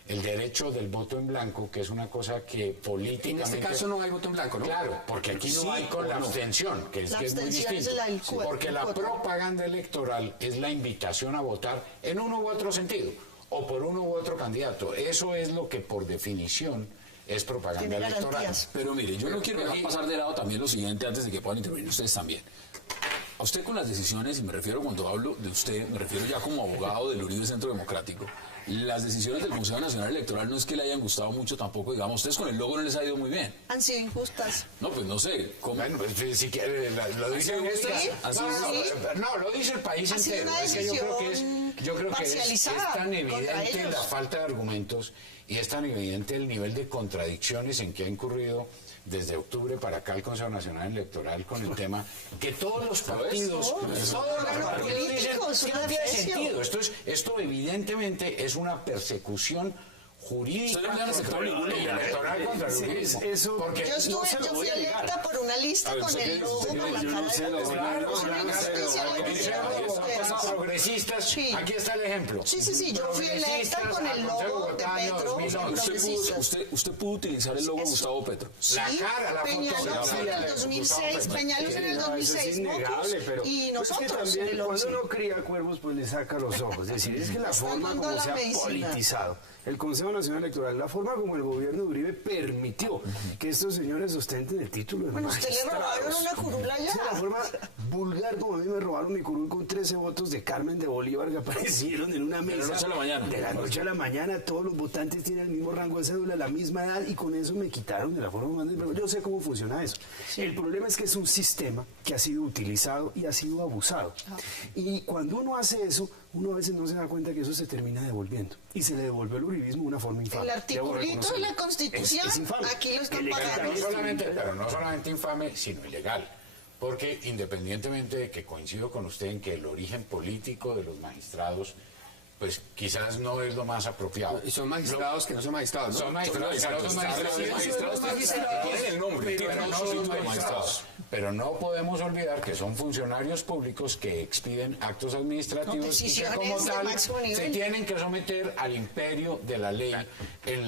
el derecho del voto en blanco, que es una cosa que políticamente... En este caso no hay voto en blanco, ¿no? Claro, porque aquí no hay con la abstención, que es muy distinto. Porque la propaganda electoral es la invitación a votar en uno u otro sentido, o por uno u otro candidato. Eso es lo que por definición es propaganda electoral. Pero mire, yo no quiero pasar de lado también lo siguiente antes de que puedan intervenir ustedes también. A usted con las decisiones, y me refiero cuando hablo de usted, me refiero ya como abogado del Uribe Centro Democrático, las decisiones del Consejo Nacional Electoral no es que le hayan gustado mucho tampoco, digamos, ustedes con el logo no les ha ido muy bien. Han sido injustas. No, pues no sé. ¿Cómo? Bueno, pues, si quiere, lo dicen estas. No, lo dice el país entero. Es que yo creo que es tan evidente la falta de argumentos y es tan evidente el nivel de contradicciones en que ha incurrido desde octubre para acá el Consejo Nacional Electoral con el tema que todos los partidos dicen que no tiene sentido. Esto evidentemente es una persecución jurídica electoral contra el uribismo. Yo fui electa por una lista con el logo, con la cara de progresistas. Aquí está el ejemplo. Sí, yo fui electa con el logo de Petro. Usted pudo utilizar el logo de Gustavo Petro. La cara, la Peñalosa en el 2006, Peñalosa en el 2006, y nosotros en el 11. Cuando uno cría cuervos, pues le saca los ojos. Es decir, es que la forma como se ha politizado el Consejo Nacional Electoral, la forma como el gobierno de Uribe permitió que estos señores ostenten el título de magistrados. Usted le robaron una curula ya. La forma vulgar como a mí me robaron mi curul con 13 votos de Carmen de Bolívar que aparecieron en una mesa. De la noche a la mañana. De la noche a la mañana, todos los votantes tienen el mismo rango de cédula, la misma edad, y con eso me quitaron de la forma más... Yo sé cómo funciona eso. El problema es que es un sistema que ha sido utilizado y ha sido abusado. Y cuando uno hace eso, uno a veces no se da cuenta que eso se termina devolviendo. Y se le devolvió al uribismo de una forma infame. El articulito de la Constitución, aquí lo están pagando. Pero no solamente infame, sino ilegal. Porque independientemente de que coincido con usted en que el origen político de los magistrados, pues quizás no es lo más apropiado. Y son magistrados que no son magistrados, ¿no? Son magistrados. Tienen el nombre, tienen los títulos de magistrados. Pero no podemos olvidar que son funcionarios públicos que expiden actos administrativos y que como tal se tienen que someter al imperio de la ley en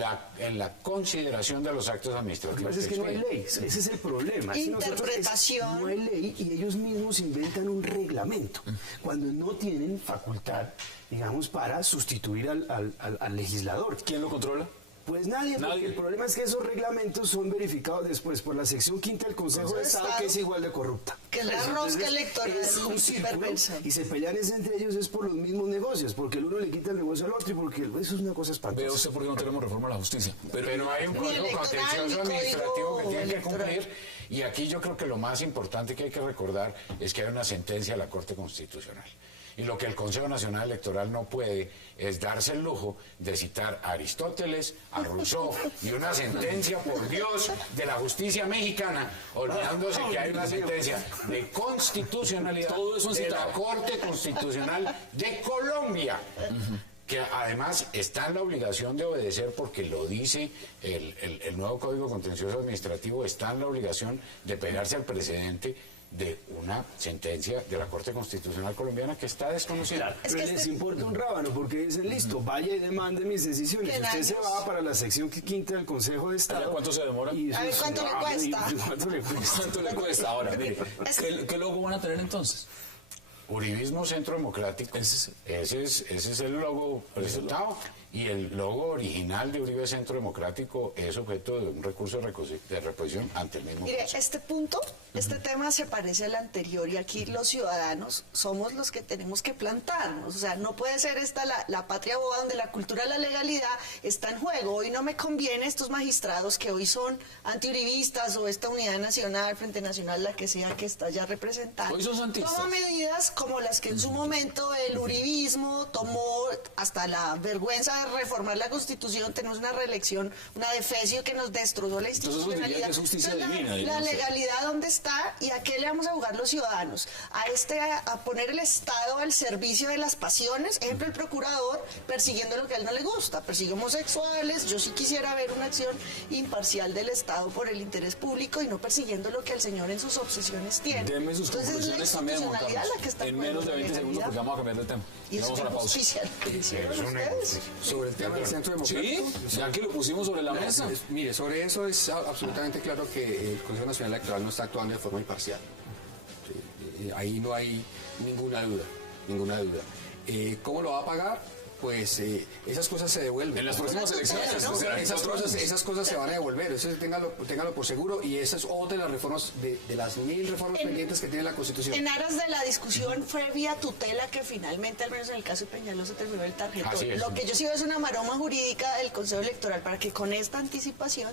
la consideración de los actos administrativos. Lo que pasa es que no hay ley, ese es el problema. Interpretación. No hay ley y ellos mismos inventan un reglamento cuando no tienen facultad, digamos, para sustituir al legislador. ¿Quién lo controla? Pues nadie, porque el problema es que esos reglamentos son verificados después por la sección 5ª del Consejo de Estado, que es igual de corrupta. Que es la rosca electoral. Es un círculo, y se pelean entre ellos es por los mismos negocios, porque el uno le quita el negocio al otro, y porque eso es una cosa espantosa. Veo usted por qué no tenemos reforma a la justicia. Pero hay un código contencioso administrativo que tiene que cumplir, y aquí yo creo que lo más importante que hay que recordar es que hay una sentencia de la Corte Constitucional. Y lo que el Consejo Nacional Electoral no puede es darse el lujo de citar a Aristóteles, a Rousseau y una sentencia, por Dios, de la justicia mexicana, olvidándose que hay una sentencia de constitucionalidad de la Corte Constitucional de Colombia, que además está en la obligación de obedecer porque lo dice el nuevo Código Contencioso Administrativo, está en la obligación de pegarse al precedente de una sentencia de la Corte Constitucional colombiana que está desconocida. Es que les importa un rábano porque dicen, listo, vaya y demande mis decisiones. Usted se va para la sección 5ª del Consejo de Estado. ¿Cuánto se demora? A ver, ¿cuánto le cuesta? ¿Cuánto le cuesta? Ahora, mire, ¿qué logo van a tener entonces? Uribismo Centro Democrático. Ese es el logo presentado. Y el logo original de Uribe Centro Democrático es objeto de un recurso de reposición ante el mismo Mire, Consejo. este tema se parece al anterior y aquí los ciudadanos somos los que tenemos que plantarnos. O sea, no puede ser esta la patria boba donde la cultura de la legalidad está en juego. Hoy no me conviene estos magistrados que hoy son antiuribistas o esta Unidad Nacional, Frente Nacional, la que sea que está ya representada. Hoy son santistas. Toma medidas como las que en su momento el uribismo tomó hasta la vergüenza a reformar la Constitución, tenemos una reelección, una defecio que nos destrozó la institucionalidad. Entonces, justicia divina, la legalidad, ¿dónde está? ¿Y a qué le vamos a jugar los ciudadanos? A poner el Estado al servicio de las pasiones. Ejemplo, el procurador persiguiendo lo que a él no le gusta, persigue homosexuales. Yo sí quisiera ver una acción imparcial del Estado por el interés público y no persiguiendo lo que el señor en sus obsesiones tiene. Deme sus conclusiones también, Juan Carlos. En menos de 20 segundos, porque vamos a cambiar de tema. Y vamos a la pausa. justicia, ¿lo hicieron ustedes? Sobre el tema del Centro Democrático. Sí, ya que lo pusimos sobre la mesa. Mire, sobre eso es absolutamente claro que el Consejo Nacional Electoral no está actuando de forma imparcial. Ahí no hay ninguna duda. ¿Cómo lo va a pagar? Pues esas cosas se devuelven. En las próximas elecciones, ¿no? Esas cosas se van a devolver, eso téngalo por seguro, y esa es otra de las reformas, de las 1000 reformas pendientes que tiene la Constitución. En aras de la discusión fue vía tutela que finalmente, al menos en el caso de Peñalosa, terminó el tarjetón. Lo que yo sí veo es una maroma jurídica del Consejo Electoral para que con esta anticipación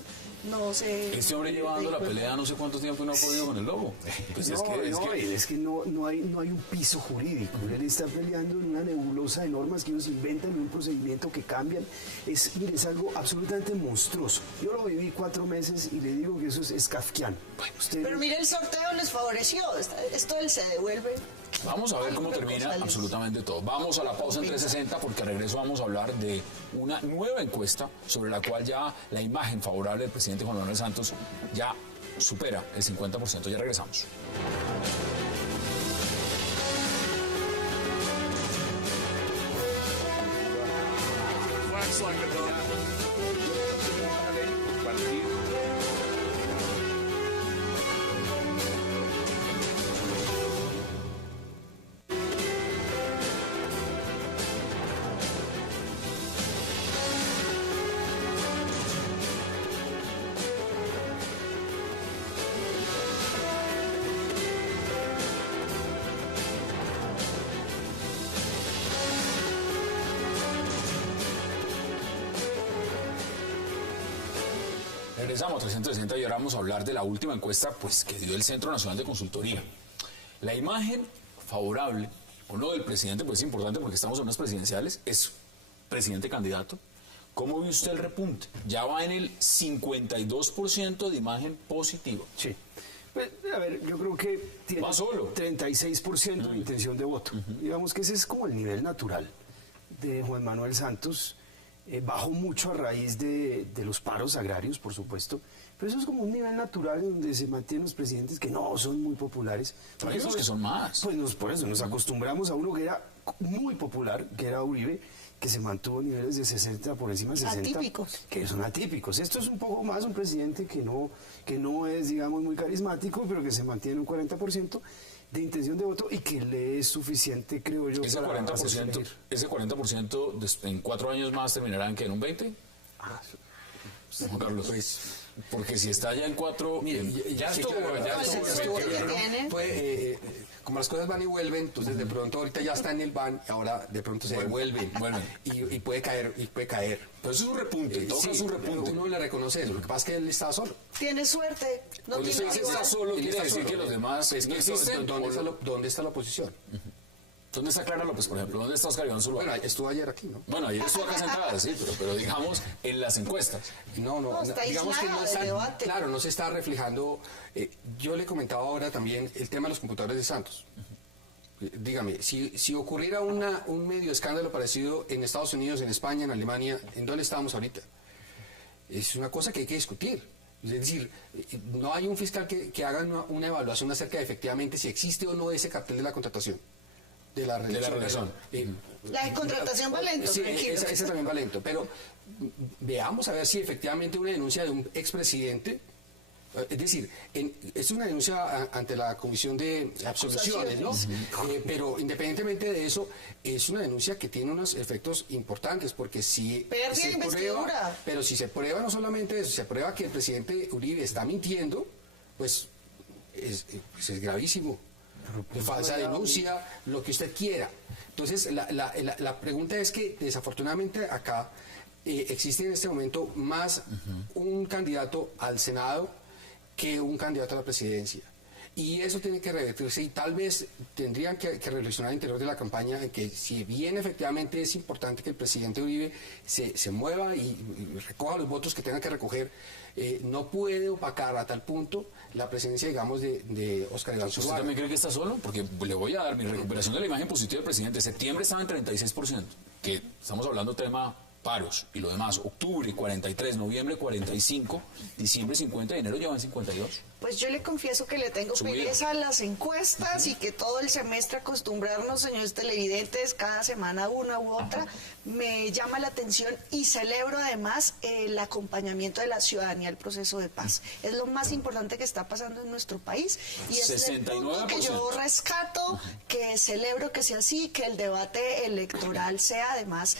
no se... Este hombre lleva dando la pelea no sé cuánto tiempo y no ha podido con el lobo. Pues es que no hay un piso jurídico. Él está peleando en una nebulosa de normas que ellos inventan, un procedimiento que cambian. Es algo absolutamente monstruoso. Yo lo viví 4 meses y le digo que eso es kafkiano. Pero mire, el sorteo les favoreció. Esto él se devuelve. Vamos a ver cómo termina absolutamente todo. Vamos a la pausa en 360 porque al regreso vamos a hablar de una nueva encuesta sobre la cual ya la imagen favorable del presidente Juan Manuel Santos ya supera el 50%. Ya regresamos. Regresamos a 360 y ahora vamos a hablar de la última encuesta pues, que dio el Centro Nacional de Consultoría. La imagen favorable o no del presidente pues es importante porque estamos en unas presidenciales, es presidente candidato. ¿Cómo ve usted el repunte? Ya va en el 52% de imagen positiva. Sí. Pues, a ver, yo creo que tiene 36% de intención de voto. Digamos que ese es como el nivel natural de Juan Manuel Santos. Bajó mucho a raíz de los paros agrarios, por supuesto, pero eso es como un nivel natural donde se mantienen los presidentes que no son muy populares. Hay unos que son más. Pues por eso nos acostumbramos a uno que era muy popular, que era Uribe, que se mantuvo a niveles de 60, por encima de 60. Atípicos. Que son atípicos. Esto es un poco más un presidente que no es, digamos, muy carismático, pero que se mantiene un 40% de intención de voto y que le es suficiente, creo yo, ese para 40% en 4 años más terminará en un 20%. Juan Carlos, pues, porque si está ya en 4, mire, ya estuvo, como las cosas van y vuelven, entonces de pronto ahorita ya está en el van y ahora de pronto se devuelven y puede caer. Pero eso es un repunte, es un repunte. Uno le reconoce eso, lo que pasa es que él estaba solo. Tiene suerte, no tiene rival. Está solo, quiere decir que los demás no existen. ¿Dónde está la oposición? ¿Dónde está Clara López, por ejemplo? ¿Dónde está Oscar Iván Zuluaga? Bueno, estuvo ayer aquí, ¿no? Bueno, ayer estuvo acá sentada, sí, pero digamos en las encuestas. No, está digamos que no está, claro, no se está reflejando. Yo le comentaba ahora también el tema de los computadores de Santos. Dígame, si ocurriera un medio escándalo parecido en Estados Unidos, en España, en Alemania, ¿en dónde estábamos ahorita? Es una cosa que hay que discutir. Es decir, no hay un fiscal que haga una evaluación acerca de efectivamente si existe o no ese cartel de la contratación. De la relación. La de contratación va lento. Sí, esa también va lento. Pero veamos a ver si efectivamente una denuncia de un expresidente, es decir, es una denuncia ante la Comisión de Absoluciones, ¿no? Pero independientemente de eso, es una denuncia que tiene unos efectos importantes, porque si se prueba, pero si se prueba no solamente eso, se prueba que el presidente Uribe está mintiendo, pues es gravísimo. De falsa denuncia, lo que usted quiera. Entonces, la pregunta es que desafortunadamente acá existe en este momento más un candidato al Senado que un candidato a la presidencia. Y eso tiene que revertirse y tal vez tendrían que reflexionar al interior de la campaña en que si bien efectivamente es importante que el presidente Uribe se mueva y recoja los votos que tenga que recoger, no puede opacar a tal punto la presencia, digamos, de Óscar Iván Zuluaga. ¿Usted también cree que está solo? Porque le voy a dar mi recuperación de la imagen positiva del presidente. Septiembre estaba en 36%, que estamos hablando tema paros y lo demás. Octubre 43, noviembre 45, diciembre 50 y enero ya van 52. Pues yo le confieso que le tengo pereza a las encuestas y que todo el semestre acostumbrarnos, señores televidentes, cada semana una u otra, me llama la atención y celebro además el acompañamiento de la ciudadanía al proceso de paz. Es lo más importante que está pasando en nuestro país y es el punto que yo rescato, que celebro que sea así, que el debate electoral sea además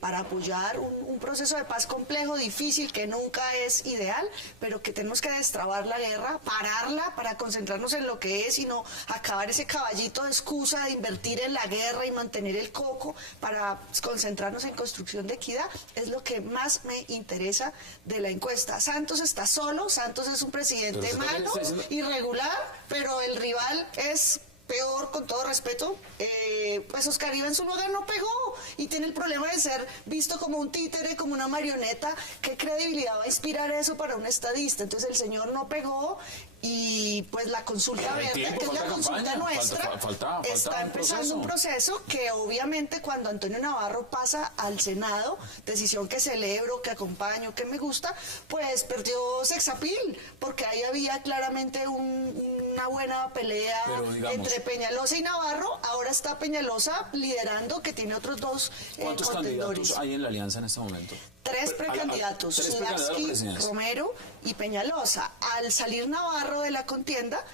para apoyar un proceso de paz complejo, difícil, que nunca es ideal, pero que tenemos que destrabar la guerra, pararla para concentrarnos en lo que es y no acabar ese caballito de excusa de invertir en la guerra y mantener el coco para concentrarnos en construcción de equidad. Es lo que más me interesa de la encuesta. Santos está solo, Santos es un presidente malo, irregular, pero el rival es peor, con todo respeto. Pues Óscar Iván Zuluaga no pegó y tiene el problema de ser visto como un títere, como una marioneta. ¿Qué credibilidad va a inspirar eso para un estadista? Entonces el señor no pegó y pues la consulta verde, que es la consulta nuestra, está empezando un proceso que obviamente cuando Antonio Navarro pasa al Senado, decisión que celebro, que acompaño, que me gusta, pues perdió sexapil, porque ahí había claramente una buena pelea entre Peñalosa y Navarro. Ahora está Peñalosa liderando, que tiene otros dos ¿Cuántos candidatos hay en la alianza en este momento? 3 precandidatos, Sudarsky, Romero y Peñalosa. Al salir Navarro de la contienda,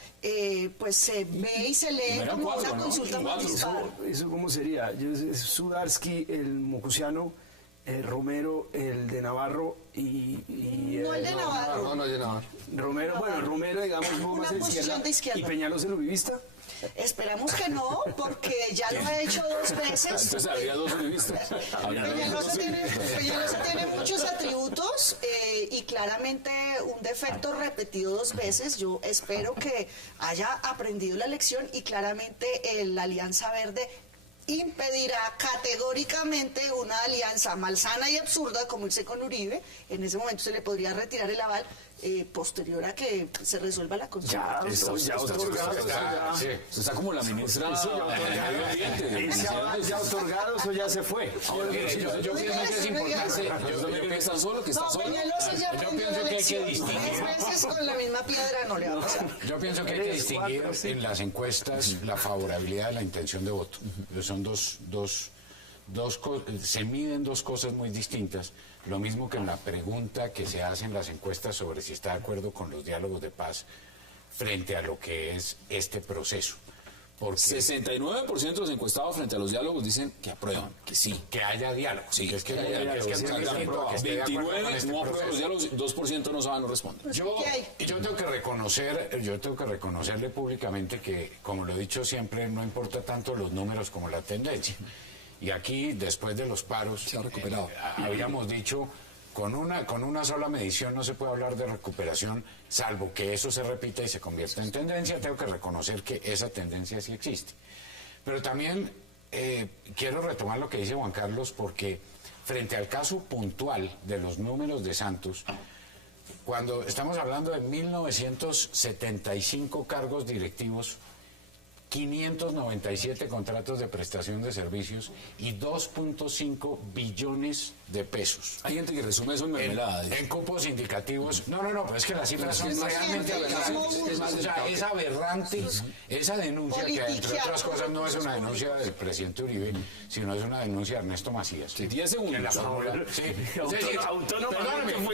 pues se ve y se lee como una consulta municipal. ¿Eso cómo sería? Sudarsky, el mocusiano, Romero, el de Navarro y no el de Navarro. No, el de Navarro. Romero, bueno, Romero, digamos, un poco más de izquierda. ¿Y Peñalosa el uribista? Esperamos que no, porque ya lo ha hecho 2 veces. Entonces habría 2 uribistas. Peñalosa tiene muchos atributos y claramente un defecto repetido 2 veces. Yo espero que haya aprendido la lección y claramente la Alianza Verde impedirá categóricamente una alianza malsana y absurda como irse con Uribe. En ese momento se le podría retirar el aval posterior a que se resuelva la consulta. Está como la ministra. Ya otorgado, eso ya se fue. Yo pienso que es importante. Yo también creo que está solo, que está solo. Yo pienso que hay que distinguir. 3 veces con la misma piedra no le va a pasar. Yo pienso que hay que distinguir en las encuestas la favorabilidad de la intención de voto. Son se miden 2 cosas muy distintas. Lo mismo que en la pregunta que se hace en las encuestas sobre si está de acuerdo con los diálogos de paz frente a lo que es este proceso. Porque 69% de los encuestados frente a los diálogos dicen que aprueban, que sí. Que haya diálogo. Sí, es que 29 no aprueban los diálogos, 2% no saben, no responden. Yo tengo que reconocerle públicamente que, como lo he dicho siempre, no importa tanto los números como la tendencia. Y aquí, después de los paros, se ha recuperado. Habíamos dicho, con una sola medición no se puede hablar de recuperación, salvo que eso se repita y se convierta en tendencia. Tengo que reconocer que esa tendencia sí existe. Pero también quiero retomar lo que dice Juan Carlos, porque frente al caso puntual de los números de Santos, cuando estamos hablando de 1975 cargos directivos, 597 contratos de prestación de servicios y 2.5 billones de pesos. Hay gente que resume eso en mermelada. En cupos indicativos. No, pero es que las cifras son realmente aberrantes. O sea, es aberrante esa denuncia, que entre otras cosas no es una denuncia del presidente Uribe, sino es una denuncia de Ernesto Macías. Sí, 10 segundos. Perdóname,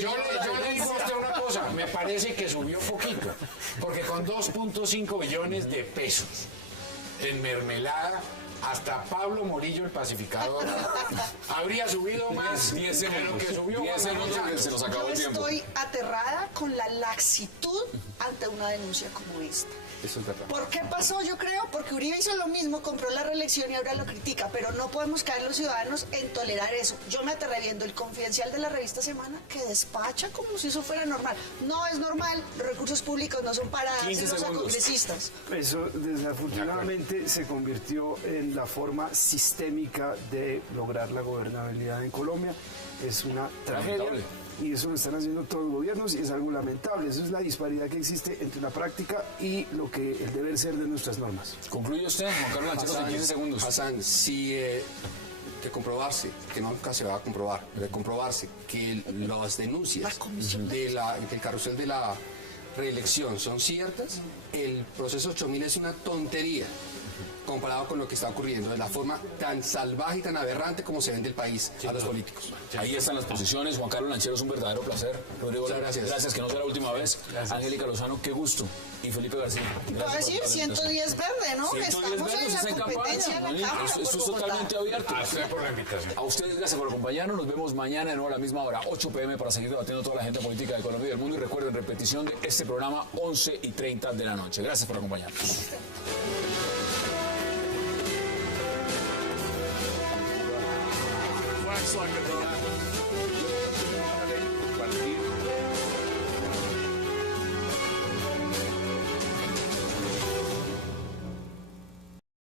yo le digo a usted una cosa, me parece que subió poquito, porque con 2.5 billones de pesos en mermelada, hasta Pablo Morillo, el pacificador, habría subido más 10 de lo que subió. 10 segundos que se nos acabó el tiempo. Estoy aterrada con la laxitud ante una denuncia como esta. Eso es verdad. ¿Por qué pasó? Yo creo, porque Uribe hizo lo mismo, compró la reelección y ahora lo critica, pero no podemos caer los ciudadanos en tolerar eso. Yo me aterré viendo el Confidencial de la revista Semana que despacha como si eso fuera normal. No es normal, los recursos públicos no son para dárselos a congresistas. Eso desafortunadamente se convirtió en la forma sistémica de lograr la gobernabilidad en Colombia. Es una tragedia. Lamentable. Y eso lo están haciendo todos los gobiernos y es algo lamentable. Eso es la disparidad que existe entre la práctica y lo que el deber ser de nuestras normas. ¿Concluye usted, Juan Carlos Lancheros, en 15 segundos? Hassan, si de comprobarse, que nunca se va a comprobar, de comprobarse que las denuncias del carrusel de la reelección son ciertas, el proceso 8000 es una tontería comparado con lo que está ocurriendo, de la forma tan salvaje y tan aberrante como se vende el país a los políticos. Ahí están las posiciones. Juan Carlos Lancheros, un verdadero placer. Rodrigo, gracias, que no sea la última vez. Angélica Lozano, qué gusto. Y Felipe García. Voy a decir 110 verde, ¿no? 110 Estamos verdes, en la competencia en la Cámara. Esto es por Bogotá. totalmente abierto. A usted por la invitación. A ustedes gracias por acompañarnos. Nos vemos mañana de nuevo a la misma hora, 8 p.m. para seguir debatiendo toda la agenda política de Colombia y del mundo. Y recuerden, repetición de este programa 11:30 de la noche. Gracias por acompañarnos. Wax like a dog.